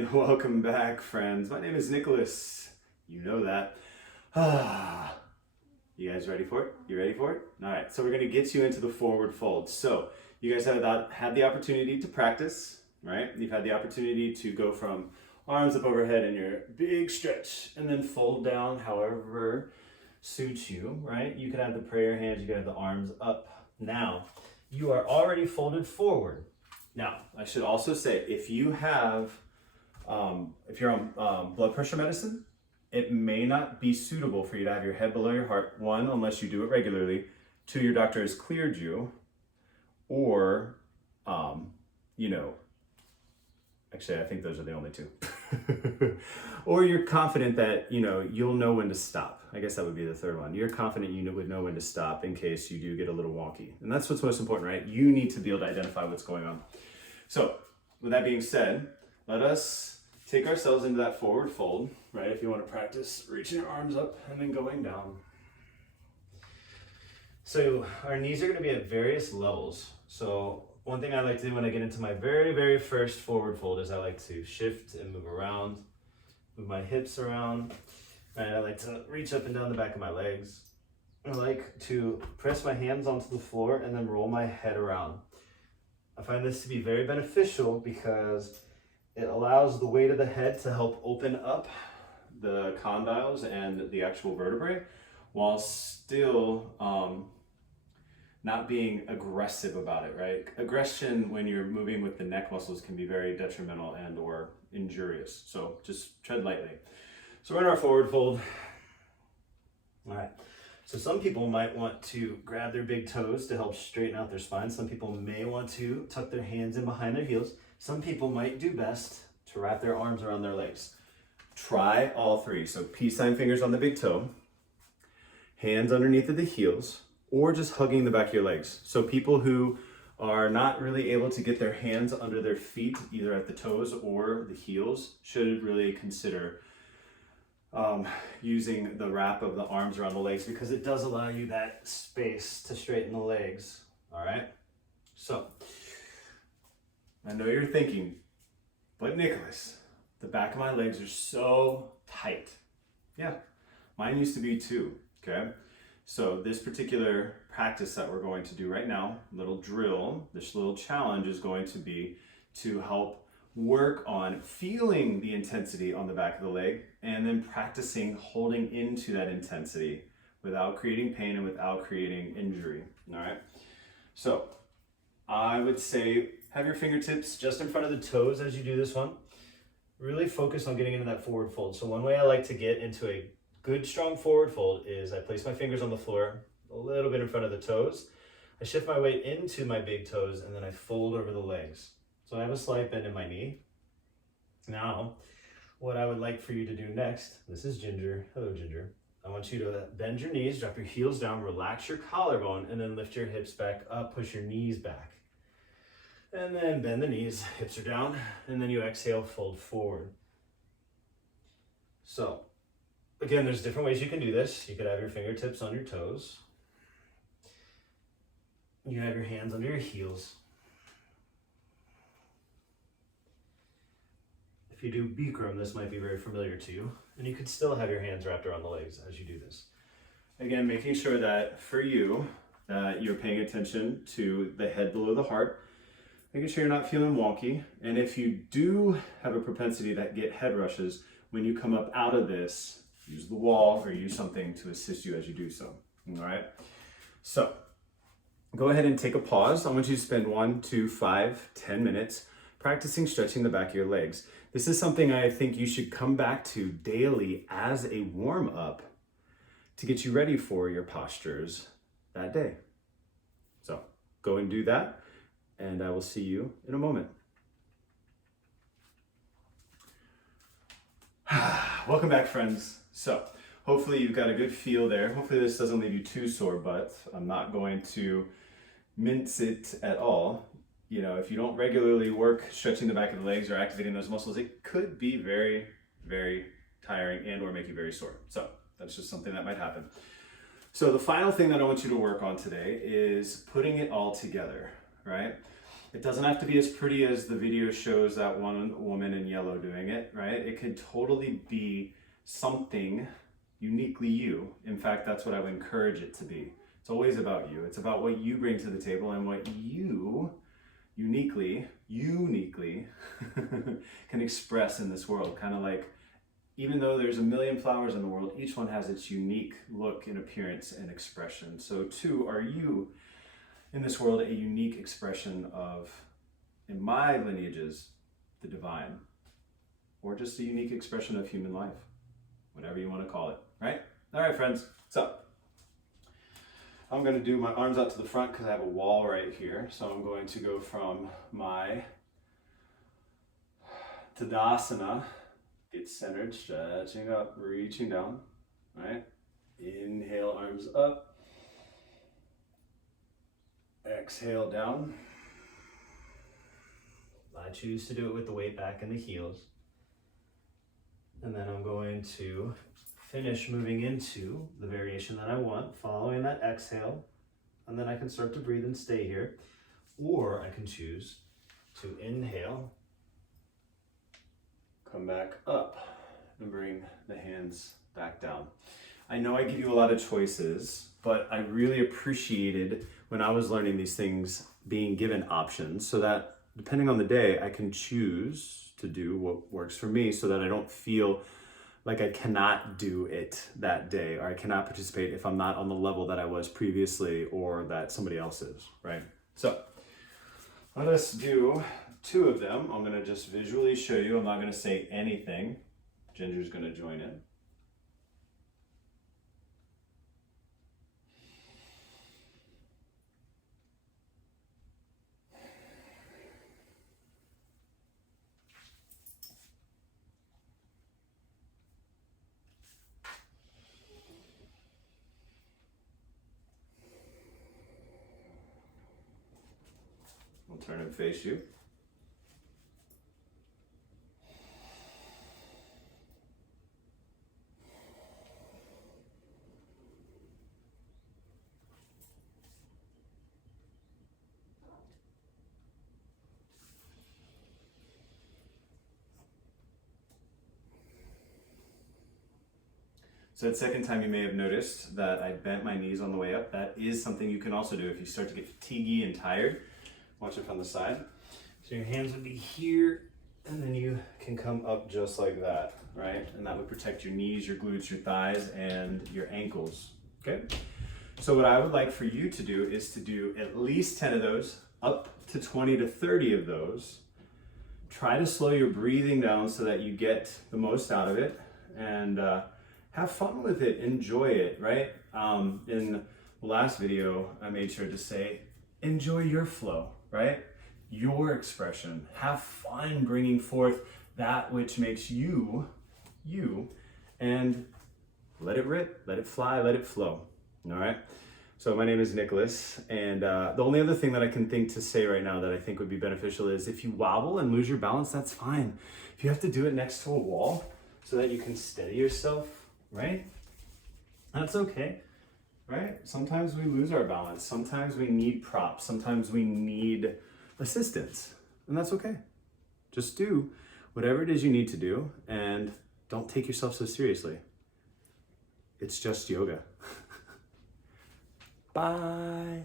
And welcome back, friends. My name is Nicholas. You know that. You guys ready for it? You ready for it? All right, so we're gonna get you into the forward fold. So you guys have had the opportunity to practice, right? You've had the opportunity to go from arms up overhead in your big stretch and then fold down however suits you, right? You could have the prayer hands, you could have the arms up. Now, you are already folded forward. Now, I should also say, if you have, if you're on blood pressure medicine, it may not be suitable for you to have your head below your heart. One, unless you do it regularly. Two, your doctor has cleared you. Or, actually, I think those are the only two. Or you're confident that, you'll know when to stop. I guess that would be the third one. You're confident you would know when to stop in case you do get a little wonky. And that's what's most important, right? You need to be able to identify what's going on. So, with that being said, let us take ourselves into that forward fold, right? If you want to practice reaching your arms up and then going down. So our knees are going to be at various levels. So one thing I like to do when I get into my very, very first forward fold is I like to shift and move around, move my hips around. Right? I like to reach up and down the back of my legs. I like to press my hands onto the floor and then roll my head around. I find this to be very beneficial because it allows the weight of the head to help open up the condyles and the actual vertebrae while still not being aggressive about it, right? Aggression when you're moving with the neck muscles can be very detrimental and or injurious. So just tread lightly. So we're in our forward fold. All right. So some people might want to grab their big toes to help straighten out their spine. Some people may want to tuck their hands in behind their heels. Some people might do best to wrap their arms around their legs. Try all three. So peace sign fingers on the big toe, hands underneath of the heels, or just hugging the back of your legs. So people who are not really able to get their hands under their feet, either at the toes or the heels, should really consider using the wrap of the arms around the legs because it does allow you that space to straighten the legs. All right. So I know you're thinking, but Nicholas, the back of my legs are so tight. Yeah, mine used to be too, okay? So this particular practice that we're going to do right now, little drill, this little challenge is going to be to help work on feeling the intensity on the back of the leg and then practicing holding into that intensity without creating pain and without creating injury, all right? So I would say have your fingertips just in front of the toes as you do this one. Really focus on getting into that forward fold. So one way I like to get into a good strong forward fold is I place my fingers on the floor a little bit in front of the toes. I shift my weight into my big toes and then I fold over the legs. So I have a slight bend in my knee. Now, what I would like for you to do next, this is Ginger. Hello, Ginger. I want you to bend your knees, drop your heels down, relax your collarbone, and then lift your hips back up, push your knees back. And then bend the knees, hips are down, and then you exhale, fold forward. So, again, there's different ways you can do this. You could have your fingertips on your toes. You can have your hands under your heels. If you do Bikram, this might be very familiar to you. And you could still have your hands wrapped around the legs as you do this. Again, making sure that for you, you're paying attention to the head below the heart, making sure you're not feeling wonky. And if you do have a propensity to get head rushes, when you come up out of this, use the wall or use something to assist you as you do so, all right? So go ahead and take a pause. I want you to spend 1, 2, 5, 10 minutes practicing stretching the back of your legs. This is something I think you should come back to daily as a warm-up to get you ready for your postures that day. So go and do that, and I will see you in a moment. Welcome back, friends. So hopefully you've got a good feel there. Hopefully this doesn't leave you too sore, but I'm not going to mince it at all. If you don't regularly work stretching the back of the legs or activating those muscles, it could be very, very tiring and or make you very sore. So that's just something that might happen. So the final thing that I want you to work on today is putting it all together, right? It doesn't have to be as pretty as the video shows that one woman in yellow doing it, right? It could totally be something uniquely you. In fact, that's what I would encourage it to be. It's always about you. It's about what you bring to the table and what you uniquely can express in this world. Kind of like, even though there's a million flowers in the world, each one has its unique look and appearance and expression. So too are you in this world, a unique expression of, in my lineages, the divine, or just a unique expression of human life, whatever you want to call it, right? All right, friends, so I'm going to do my arms out to the front because I have a wall right here. So I'm going to go from my Tadasana, get centered, stretching up, reaching down, right? Inhale, arms up. Exhale down. I choose to do it with the weight back in the heels. And then I'm going to finish moving into the variation that I want, following that exhale. And then I can start to breathe and stay here. Or I can choose to inhale, come back up, and bring the hands back down. I know I give you a lot of choices, but I really appreciated when I was learning these things being given options so that depending on the day, I can choose to do what works for me so that I don't feel like I cannot do it that day or I cannot participate if I'm not on the level that I was previously or that somebody else is, right? So let us do 2 of them. I'm gonna just visually show you. I'm not gonna say anything. Ginger's gonna join in. We'll turn and face you. So that second time you may have noticed that I bent my knees on the way up. That is something you can also do if you start to get fatiguey and tired. Watch it from the side. So your hands would be here, and then you can come up just like that, right? And that would protect your knees, your glutes, your thighs, and your ankles, okay? So what I would like for you to do is to do at least 10 of those, up to 20 to 30 of those. Try to slow your breathing down so that you get the most out of it, and have fun with it, enjoy it, right? In the last video, I made sure to say, enjoy your flow, right? Your expression. Have fun bringing forth that which makes you, you, and let it rip, let it fly, let it flow, all right? So my name is Nicholas, and the only other thing that I can think to say right now that I think would be beneficial is if you wobble and lose your balance, that's fine. If you have to do it next to a wall so that you can steady yourself, right? That's okay, right? Sometimes we lose our balance. Sometimes we need props. Sometimes we need assistance, and that's okay. Just do whatever it is you need to do, and don't take yourself so seriously. It's just yoga. Bye.